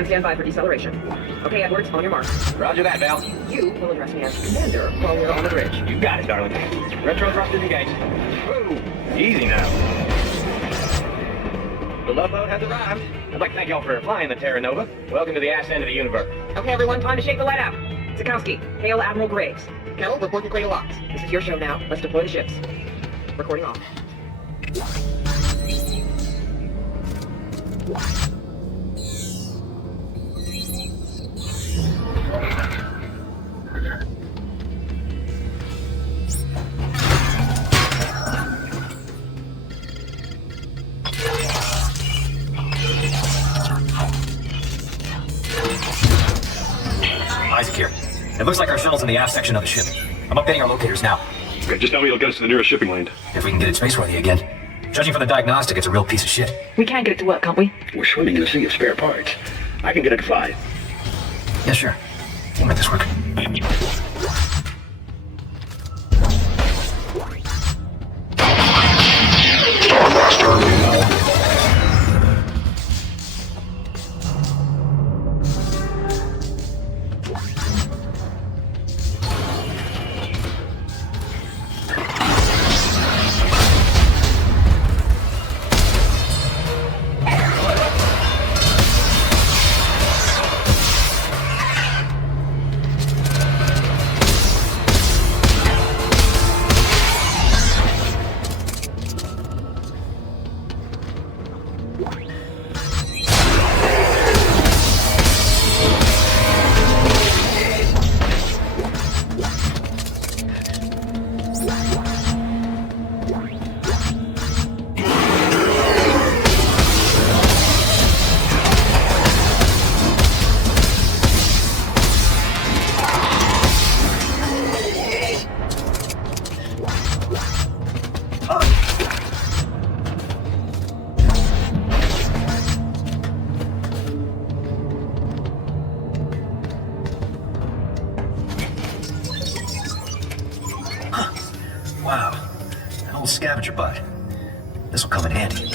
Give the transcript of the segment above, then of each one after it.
and stand by for deceleration. Okay, Edwards, on your mark. Roger that, Val. You will address me as Commander while we're on the bridge. You got it, darling. Retro thrusters engaged. Whoa! Easy now. The love boat has arrived. I'd like to thank y'all for flying the Terra Nova. Welcome to the ass end of the universe. Okay, everyone, time to shake the light out. Sikowski, hail Admiral Graves. Kettle, report your cradle locks. This is your show now. Let's deploy the ships. Recording off. Isaac here. It looks like our shuttle's in the aft section of the ship. I'm updating our locators now. Okay, just tell me it'll get us to the nearest shipping lane. If we can get it space-worthy again. Judging from the diagnostic, it's a real piece of shit. We can get it to work, can't we? We're swimming in a sea of spare parts. I can get it to fly. Yeah, sure. We'll make this work. Wow, an old scavenger bot. This'll come in handy.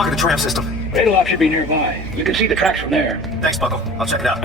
talk of the tram system. Radar lock should be nearby. You can see the tracks from there. Thanks, Buckle. I'll check it out.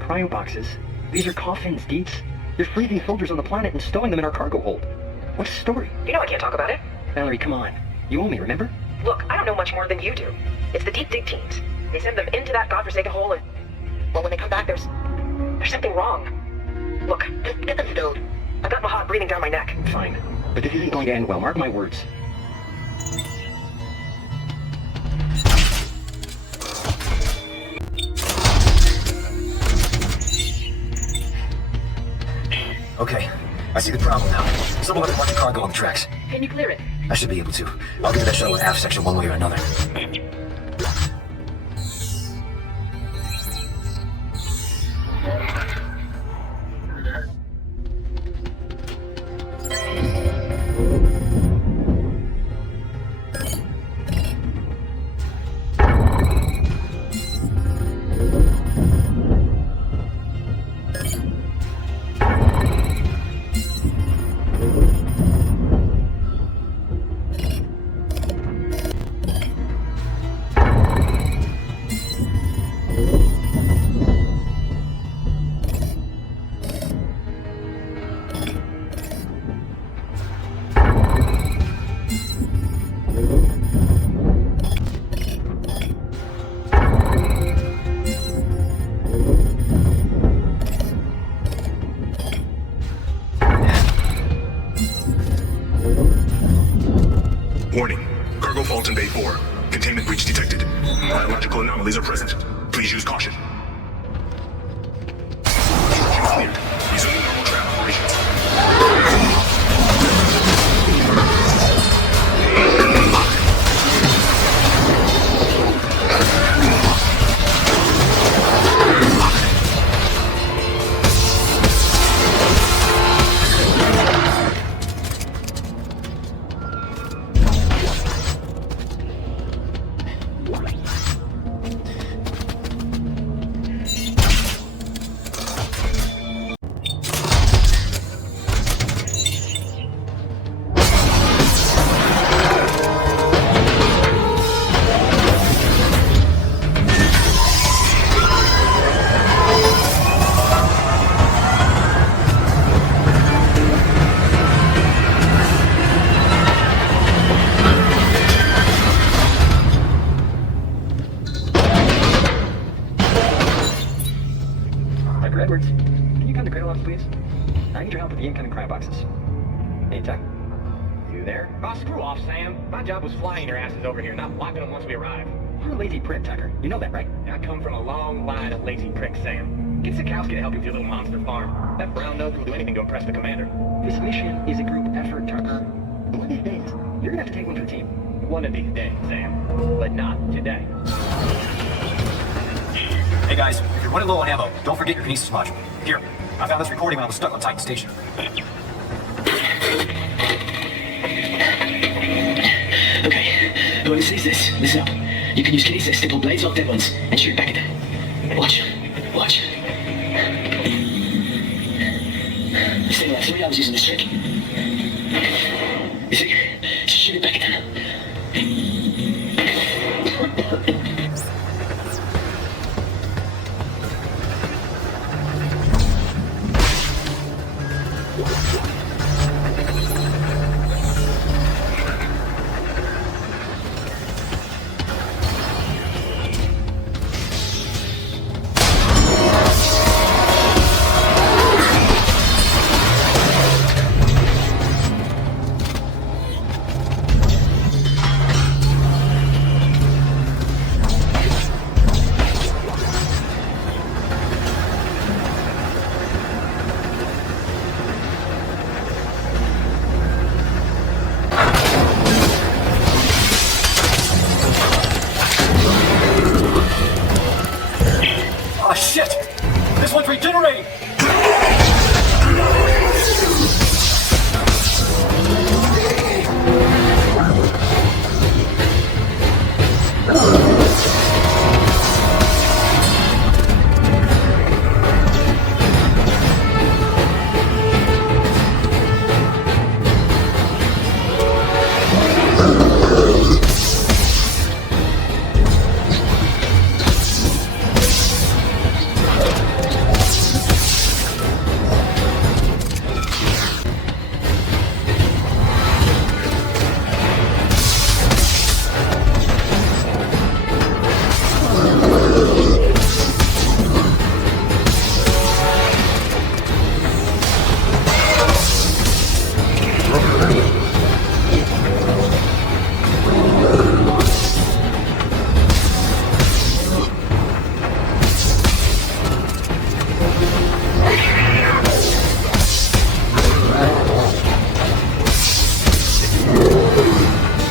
Cryo boxes? These are coffins, Deets. They're freezing soldiers on the planet and stowing them in our cargo hold. What's the story? You know I can't talk about it. Valerie, come on. You owe me, remember? Look, I don't know much more than you do. It's the deep dig teams. They send them into that godforsaken hole and... well, when they come back, there's something wrong. Look, just get them stowed. I've got Mahad breathing down my neck. Fine. But this isn't going to end well, mark my words. Okay, I see the problem now. Someone left a bunch of cargo on the tracks. Can you clear it? I should be able to. I'll get to that shuttle in aft section one way or another. Warning. Cargo fault in Bay 4. Containment breach detected. Biological anomalies are present. Please use caution. Instructions cleared. Resuming normal trap operations. Edwards, can you come to Cradle Office, please? I need your help with the incoming cryo boxes. Hey, Tuck. You there? Oh, screw off, Sam. My job was flying your asses over here, not locking them once we arrive. You're a lazy prick, Tucker. You know that, right? I come from a long line of lazy pricks, Sam. Get Sikowski to help you with your little monster farm. That brown nose will do anything to impress the commander. This mission is a group effort, Tucker. One of these days, you're gonna have to take one for the team. One of these days, Sam. But not today. Hey guys, if you're running low on ammo, don't forget your kinesis module. Here, I found this recording when I was stuck on Titan Station. Okay, whoever sees this, listen up. You can use kinesis to pull blades off dead ones and shoot back at them. Watch. You still have 3 hours using this trick. You see? Just shoot it back at them.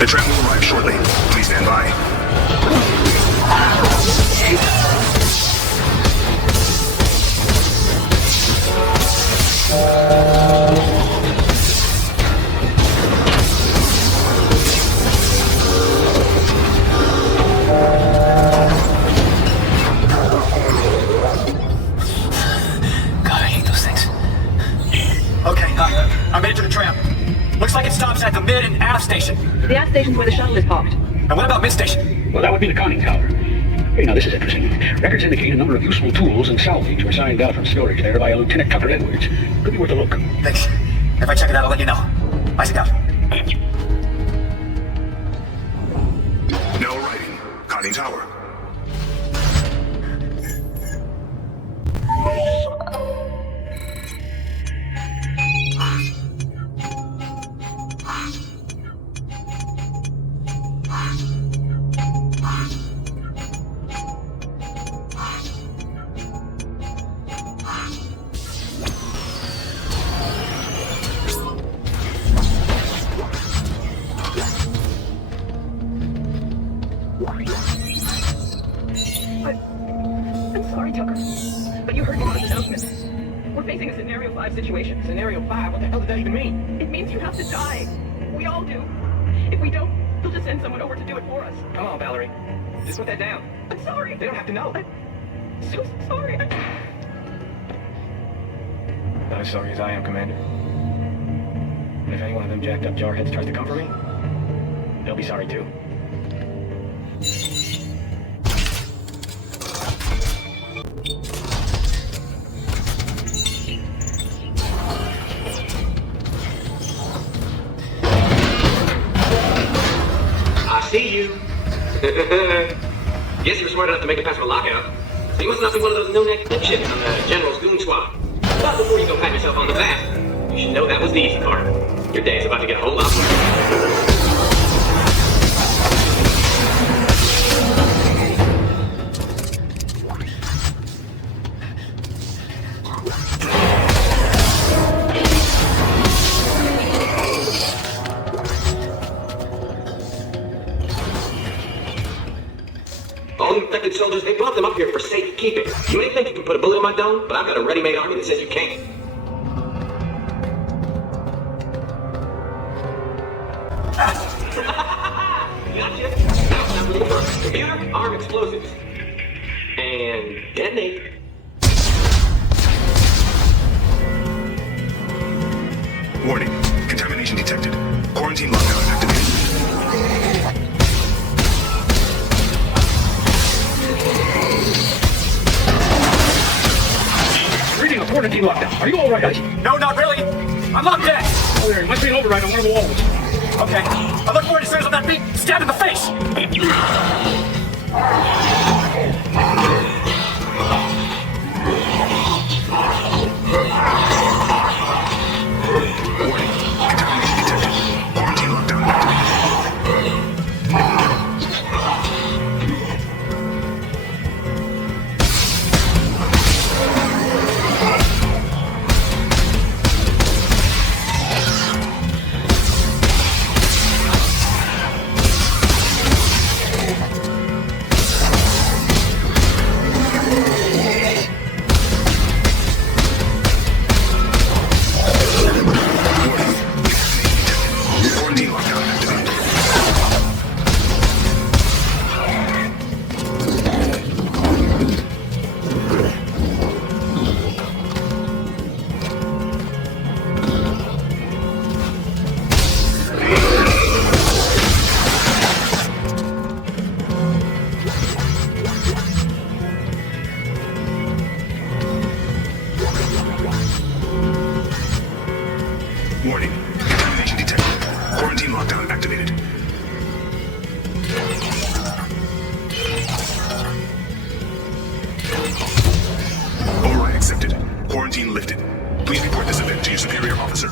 The tram will arrive shortly. Please stand by. God, I hate those things. Okay, I made it to the tram. Looks like it stops at the mid and aft station. The aft station's where the shuttle is parked. And what about mid station? Well, that would be the conning tower. Hey, now this is interesting. Records indicate a number of useful tools and salvage were signed out from storage there by a Lieutenant Tucker Edwards. Could be worth a look. Thanks. If I check it out, I'll let you know. Isaac out. Now arriving. Conning tower. I'm sorry, Tucker. But you heard Mark's announcement. We're facing a Scenario 5 situation. Scenario 5? What the hell does that even mean? It means you have to die. We all do. If we don't, they'll just send someone over to do it for us. Come on, Valerie. Just put that down. I'm sorry. They don't have to know. I'm so sorry. Not as sorry as I am, Commander. And if any one of them jacked up jarheads tries to comfort me, they'll be sorry too. I see you. Guess you were smart enough to make it past my lockout. So you must not be one of those no-neck dipshits on the General's goon squad. But before you go pat yourself on the back, you should know that was the easy part. Your day's about to get a whole lot harder. All the infected soldiers, they brought them up here for safekeeping. You may think you can put a bullet in my dome, but I've got a ready-made army that says you can't. Gotcha. Now it's time to move first. Computer, arm explosives. And detonate. Warning. Contamination detected. Quarantine lockdown activated. Reading a quarantine lockdown. Are you all right, Isaac? No, not really. I'm locked in. Oh, there must be an override on one of the walls. Okay. I look for it as soon as I'm not being stabbed in the face. Warning. Contamination detected. Quarantine lockdown activated. Quarantine lockdown activated. Warning. Contamination detected. Quarantine lockdown activated. Override accepted. Quarantine lifted. Please report this event to your superior officer.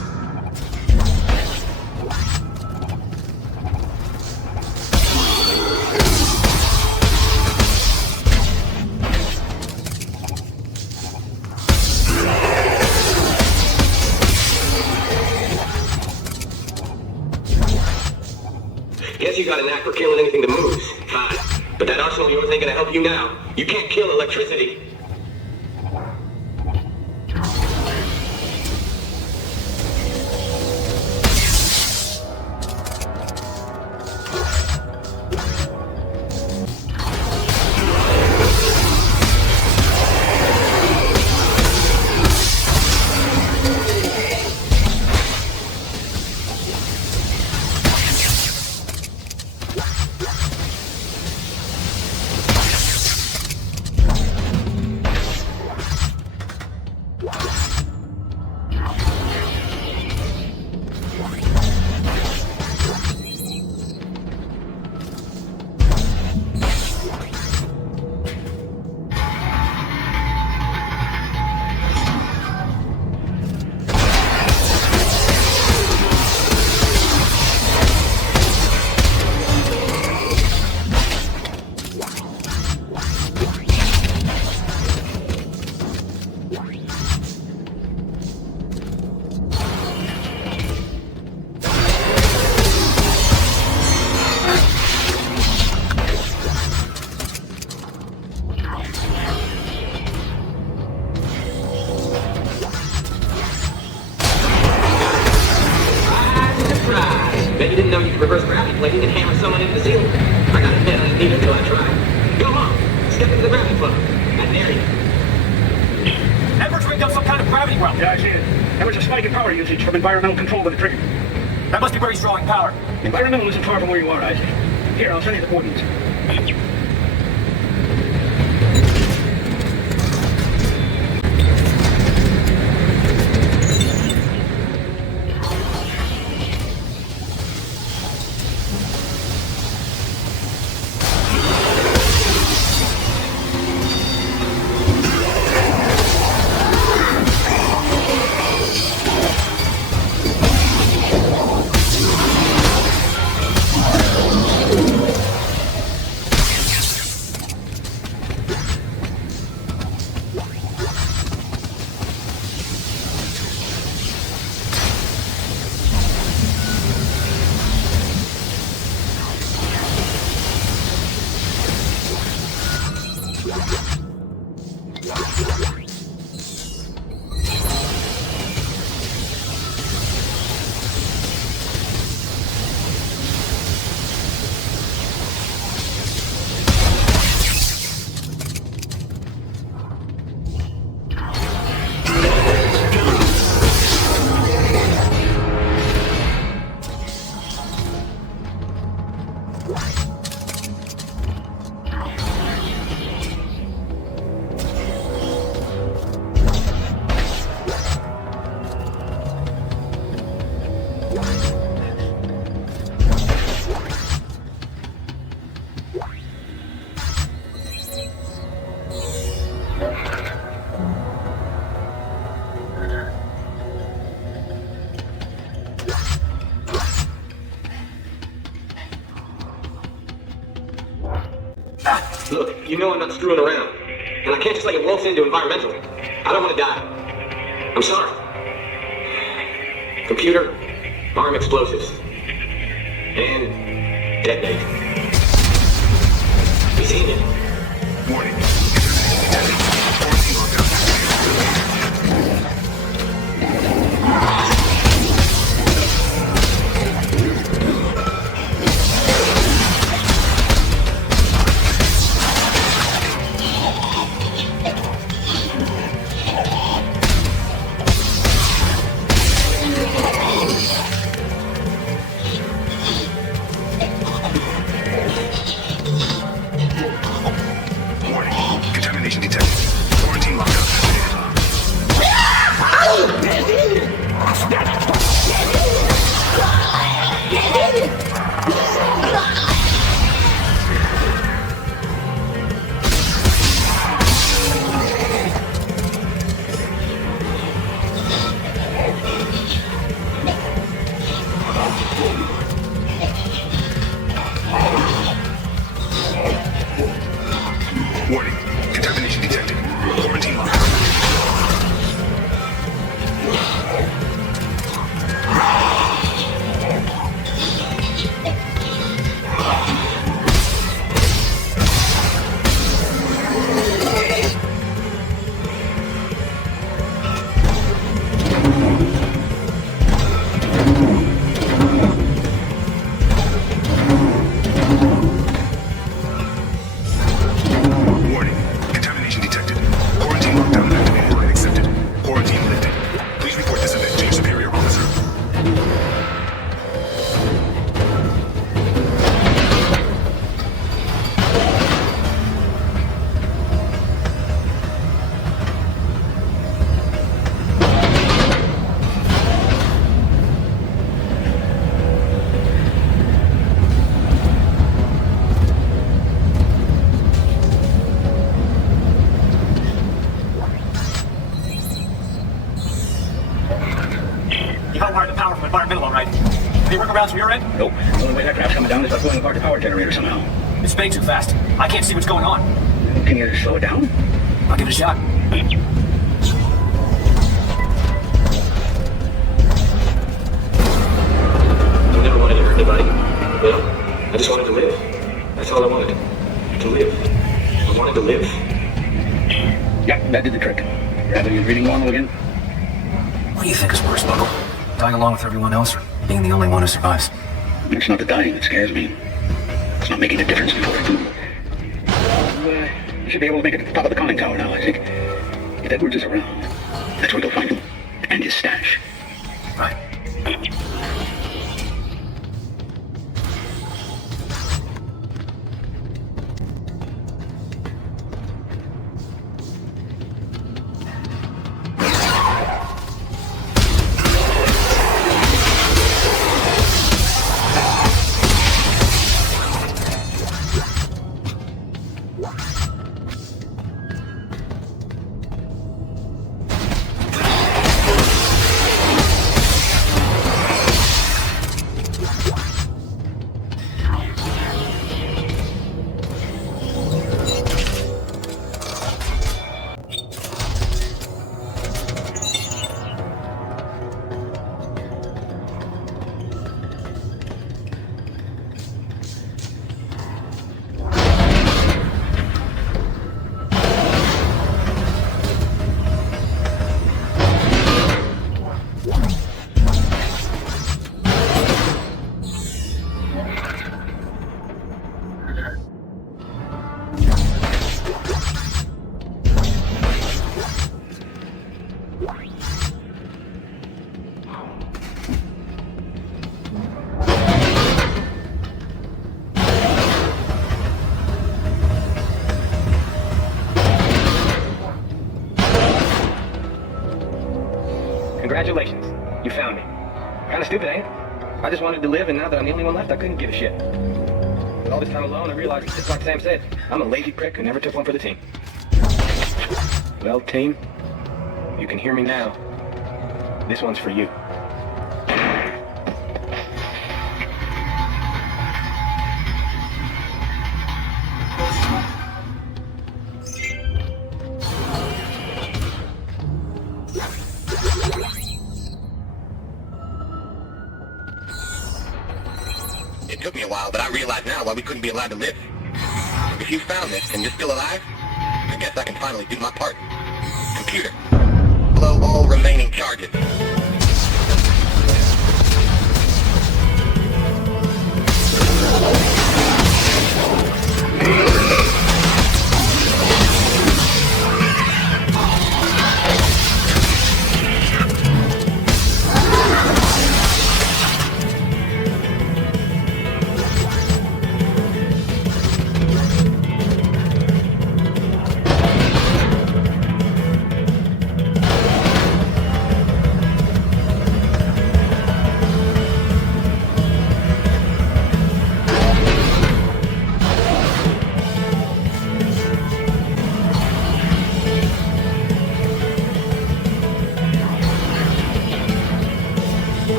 Guess you got a knack for killing anything that moves. Fine. But that arsenal of yours ain't gonna help you now. You can't kill electricity. Bet you didn't know you could reverse gravity plating and hammer someone into the ceiling. I got a bet I didn't need it until I tried. Go on, step into the gravity club. I dare you. Edward's rigged up some kind of gravity well. Yeah, I see it. There was a spike in power usage from environmental control by the trigger. That must be where he's drawing power. Environmental isn't far from where you are, Isaac. Here, I'll send you the coordinates. Look, you know I'm not screwing around. And I can't just let you waltz into environmental. I don't want to die. I'm sorry. Computer, arm explosives. And detonate. You seen it? Warning. Warning. Contamination detected. Quarantine lock. power's coming down. It's like blowing apart the power generator somehow. It's spinning too fast. I can't see what's going on. Can you slow it down? I'll give it a shot. I never wanted to hurt anybody. Well, I just wanted to live. That's all I wanted. To live. I wanted to live. Yeah, that did the trick. You're having your breathing normal again? What do you think is worse, Buckle? Dying along with everyone else, or being the only one who survives? It's not the dying that scares me. It's not making a difference before I do. You should be able to make it to the top of the conning tower now, Isaac. If Edwards is around, that's where they'll find him. And his stash. Right. Congratulations. You found me. Kinda stupid, ain't it? I just wanted to live, and now that I'm the only one left, I couldn't give a shit. With all this time alone, I realized, just like Sam said, I'm a lazy prick who never took one for the team. Well, team, you can hear me now. This one's for you. It took me a while, but I realize now why we couldn't be allowed to live. If you found this and you're still alive, I guess I can finally do my part. Computer, blow all remaining charges.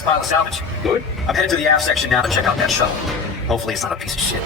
nice pile of salvage. Good? I'm headed to the aft section now to check out that shuttle. Hopefully it's not a piece of shit.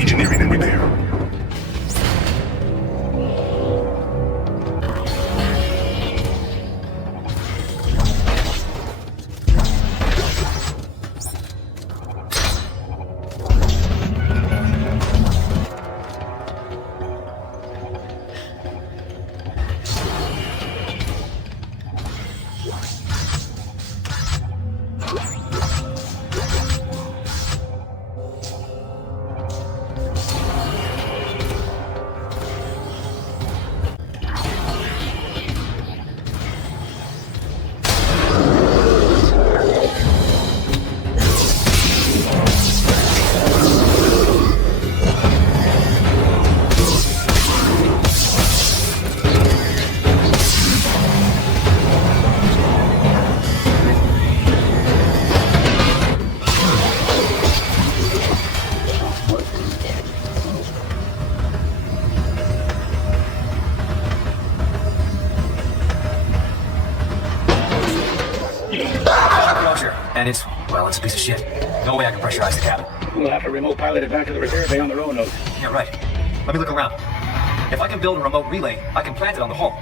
Engineering and repair. And it's, well, it's a piece of shit. No way I can pressurize the cabin. We'll have to remote pilot it back to the reserve bay on the roanoke. Yeah, right. Let me look around. If I can build a remote relay, I can plant it on the hull.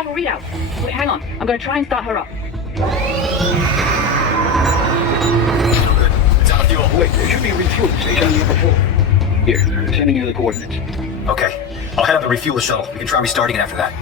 shuttle readout. Wait, hang on. I'm gonna try and start her up. Still good. It's out of fuel. Wait, there should be a refueling station on the upper floor. Here, I'm sending you the coordinates. Okay. I'll head up and refuel the shuttle. We can try restarting it after that.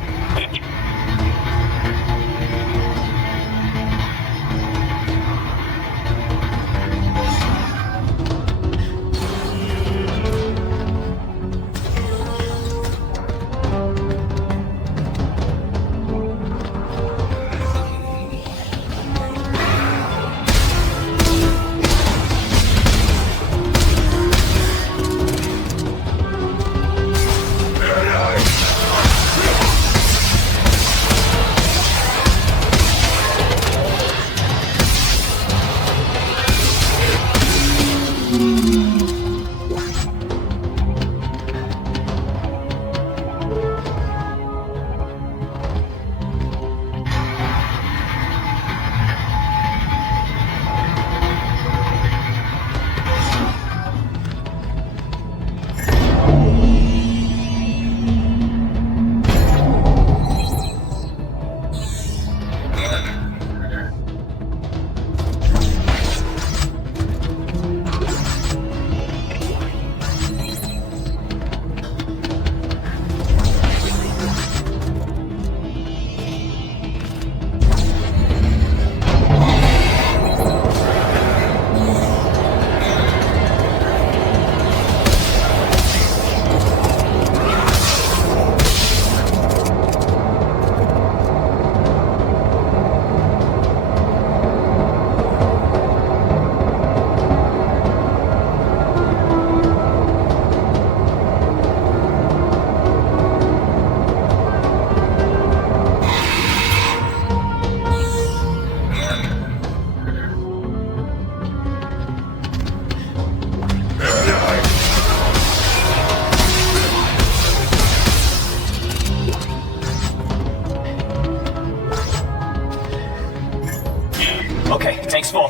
Okay, tank's full.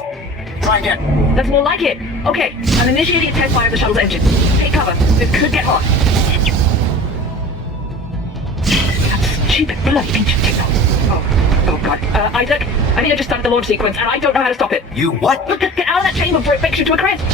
Try again. That's more like it. Okay, I'm initiating a test fire of the shuttle's engine. Take cover. This could get hot. That stupid bloody ancient techno. Oh god. Isaac, I think I just started the launch sequence and I don't know how to stop it. You what? Look, get out of that chamber before it bakes you to a crisp.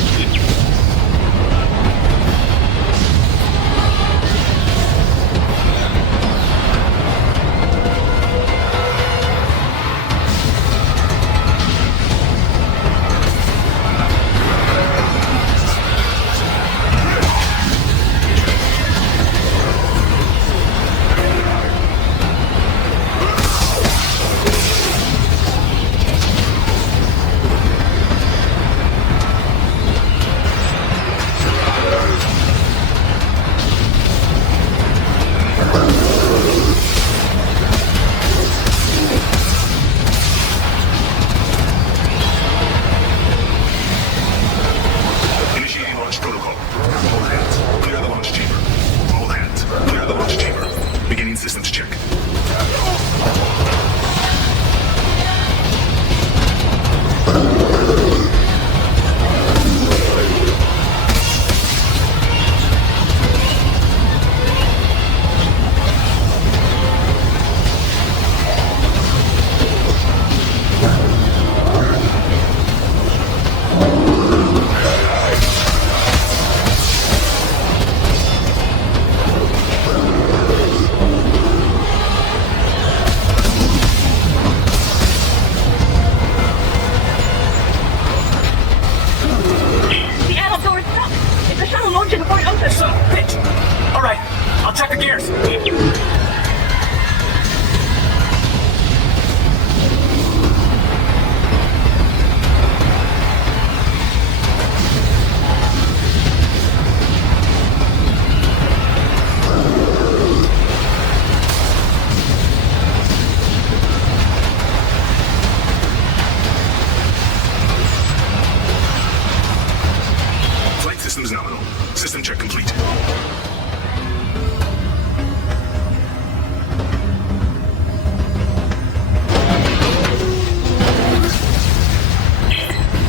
Systems nominal. System check complete.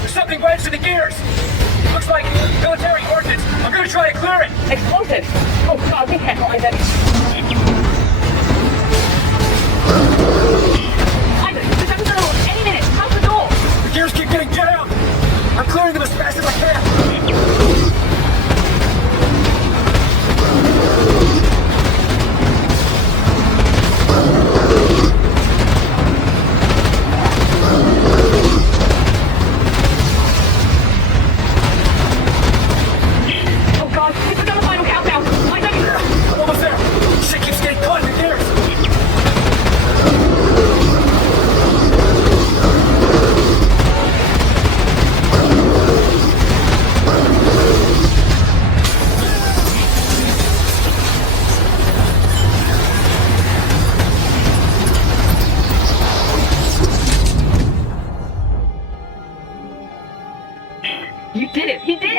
There's something wedged in the gears. Looks like military ordnance. I'm gonna try to clear it. Explosive! Oh god, be careful, Isaac. getting jammed! I'm clearing them as fast as I can! Oh god, it's another final countdown! I'm almost there! Shit keeps getting caught in the gears! You did it! He did it!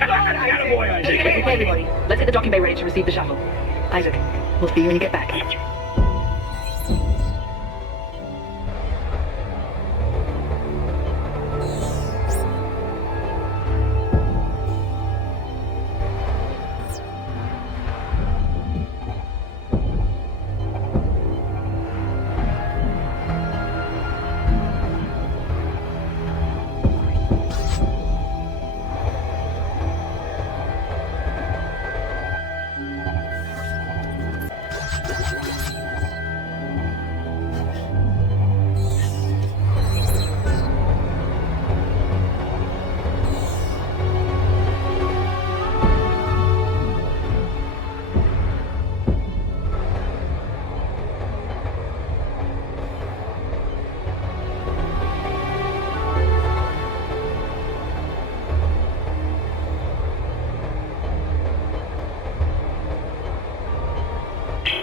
Attaboy, Isaac. Okay, everybody, let's get the docking bay ready to receive the shuttle. Isaac, we'll see you when you get back.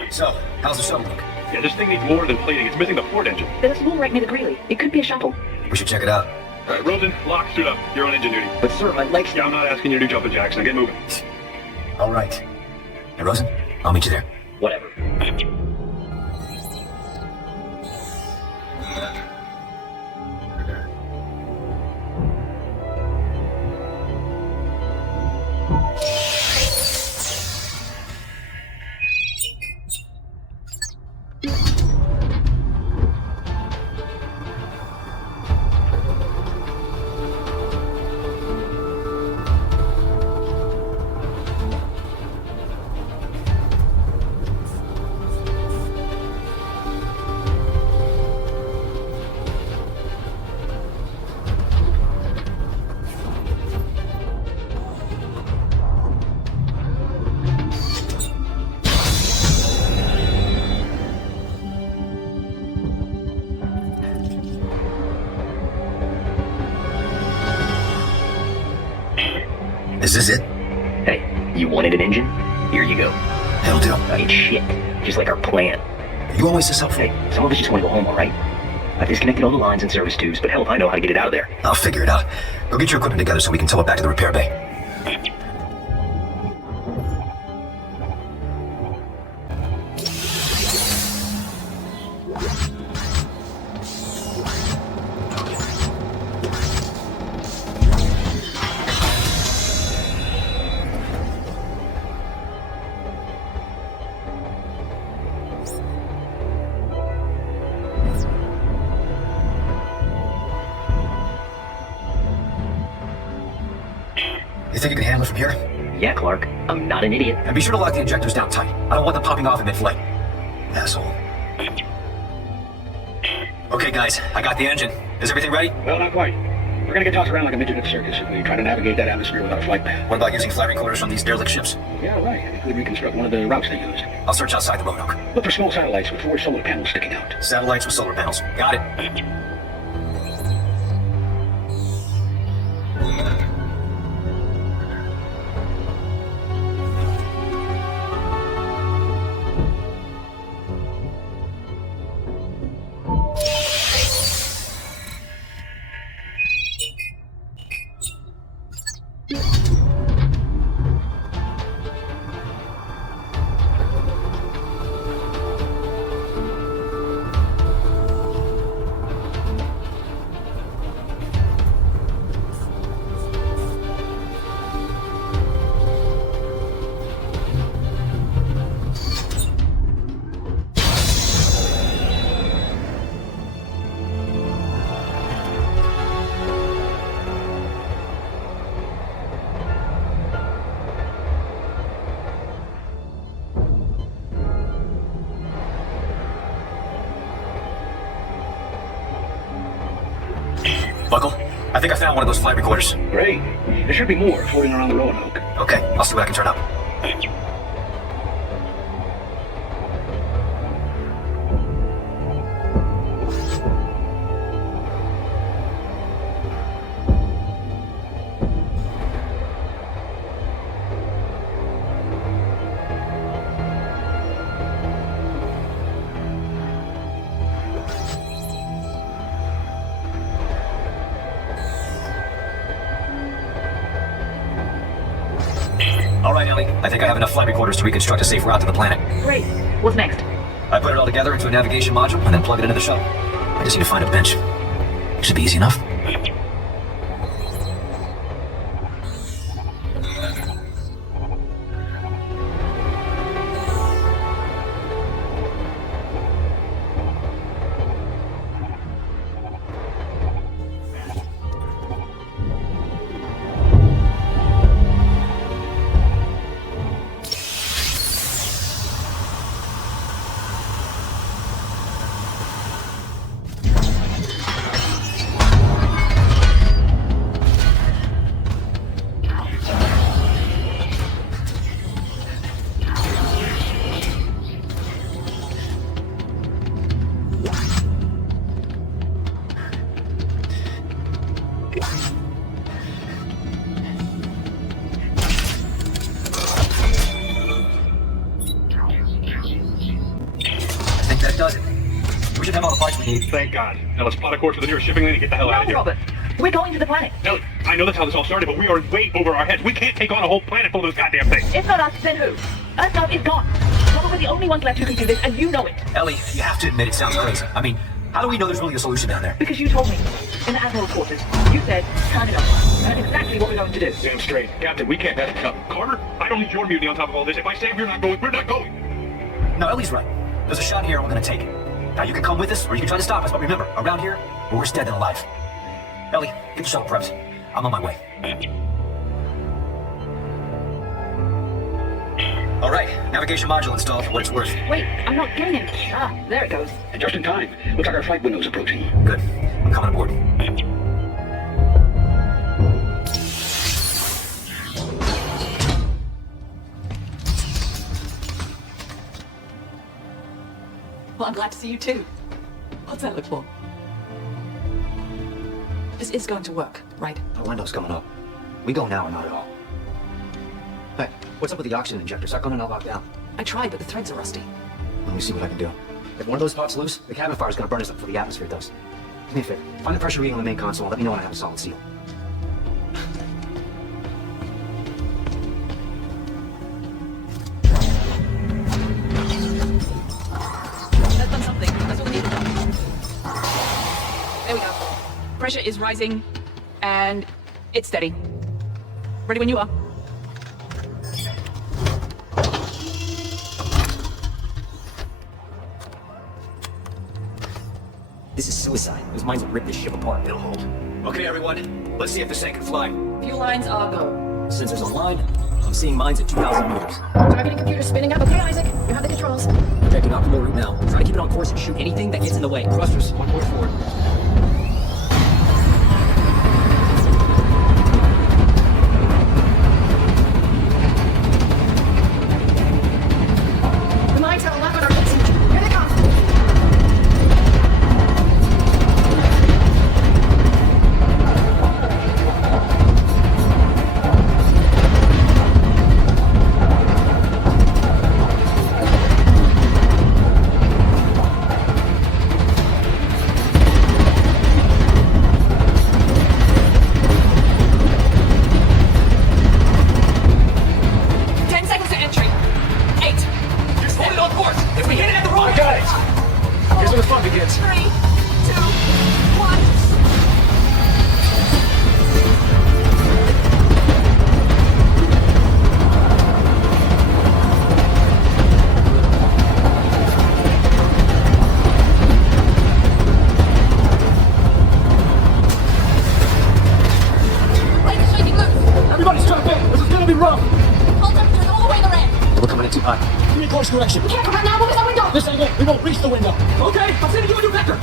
So, how's the shuttle look? Yeah, this thing needs more than plating. It's missing the port engine. There's a small wreck near the Greeley. It could be a shuttle. We should check it out. All right, Rosen, lock, suit up. You're on engine duty. But sir, my legs... Yeah, I'm not asking you to do jumping jacks. Now get moving. All right. Hey, Rosen, I'll meet you there. Whatever. Is this it? Hey, you wanted an engine? Here you go. It'll do. I mean, shit. Just like our plan. You always this helpful. Hey, some of us just want to go home, alright? I've disconnected all the lines and service tubes, but hell if I know how to get it out of there. I'll figure it out. Go get your equipment together so we can tow it back to the repair bay. You think you can handle it from here? Yeah, Clarke. I'm not an idiot. And be sure to lock the injectors down tight. I don't want them popping off in mid-flight. Asshole. Okay, guys, I got the engine. Is everything ready? Well, not quite. We're gonna get tossed around like a midget at a circus if we try to navigate that atmosphere without a flight path. What about using flight recorders from these derelict ships? Yeah, right. I could reconstruct one of the routes they used. I'll search outside the Roanoke. Look for small satellites with 4 solar panels sticking out. Satellites with solar panels. Got it. think I found one of those flight recorders. Great. There should be more floating around the Roanoke. Okay, I'll see what I can turn up. All right, Ellie. I think I have enough flight recorders to reconstruct a safe route to the planet. Great. What's next? I put it all together into a navigation module and then plug it into the shuttle. I just need to find a bench. Should be easy enough. That does it. We should have all the parts we need. Thank God. Now let's plot a course for the nearest shipping lane and get the hell out of No, here. Robert. We're going to the planet. Ellie, I know that's how this all started, but we are way over our heads. We can't take on a whole planet full of this goddamn thing. If not us, then who? Earth is gone. Robert, we're the only ones left who can do this, and you know it. Ellie, you have to admit it sounds crazy. I mean, how do we know there's really a solution down there? Because you told me. In the Admiral's quarters. You said, turn it up. That's exactly what we're going to do. Damn straight. Captain, we can't mess this up. Carver, I don't need your mutiny on top of all this. If I say we're not going, we're not going. No, Ellie's right. There's a shot here and we're gonna take it. Now you can come with us or you can try to stop us, but remember, around here, we're worse dead than alive. Ellie, get the shuttle prepped. I'm on my way. All right, navigation module installed for what it's worth. Wait, I'm not getting it. Ah, there it goes. And just in time. Looks like our flight window's approaching. Good. I'm coming aboard. Well, I'm glad to see you too. What's that look for? This is going to work, right? The window's coming up. We go now or not at all. Hey, what's up with the oxygen injector? Start going to lock down. I tried, but the threads are rusty. Let me see what I can do. If one of those pops loose, the cabin fire's gonna burn us up before the atmosphere does. Do me a favor. Find the pressure reading on the main console and let me know when I have a solid seal. That's done something. That's what we needed. There we go. Pressure is rising, and it's steady. Ready when you are. This is suicide. Those mines will rip this ship apart. It'll hold. Okay, everyone. Let's see if this thing can fly. Fuel lines are go. Sensors online. I'm seeing mines at 2,000 meters. Targeting computer spinning up. Okay, Isaac. You have the controls. Projecting optimal route now. Try to keep it on course and shoot anything that gets in the way. Thrusters, 1 point forward. The mines have a lock on our heads. Here they come. Here's where the fun begins. 3, 2, 1. Everybody strap in. This is gonna be rough. Hold temperatures all the way to the red. We're coming in too hot. Give me course correction. We can't come back now. What was that window? This angle, we won't reach the window. Okay, I'm sending you a new vector.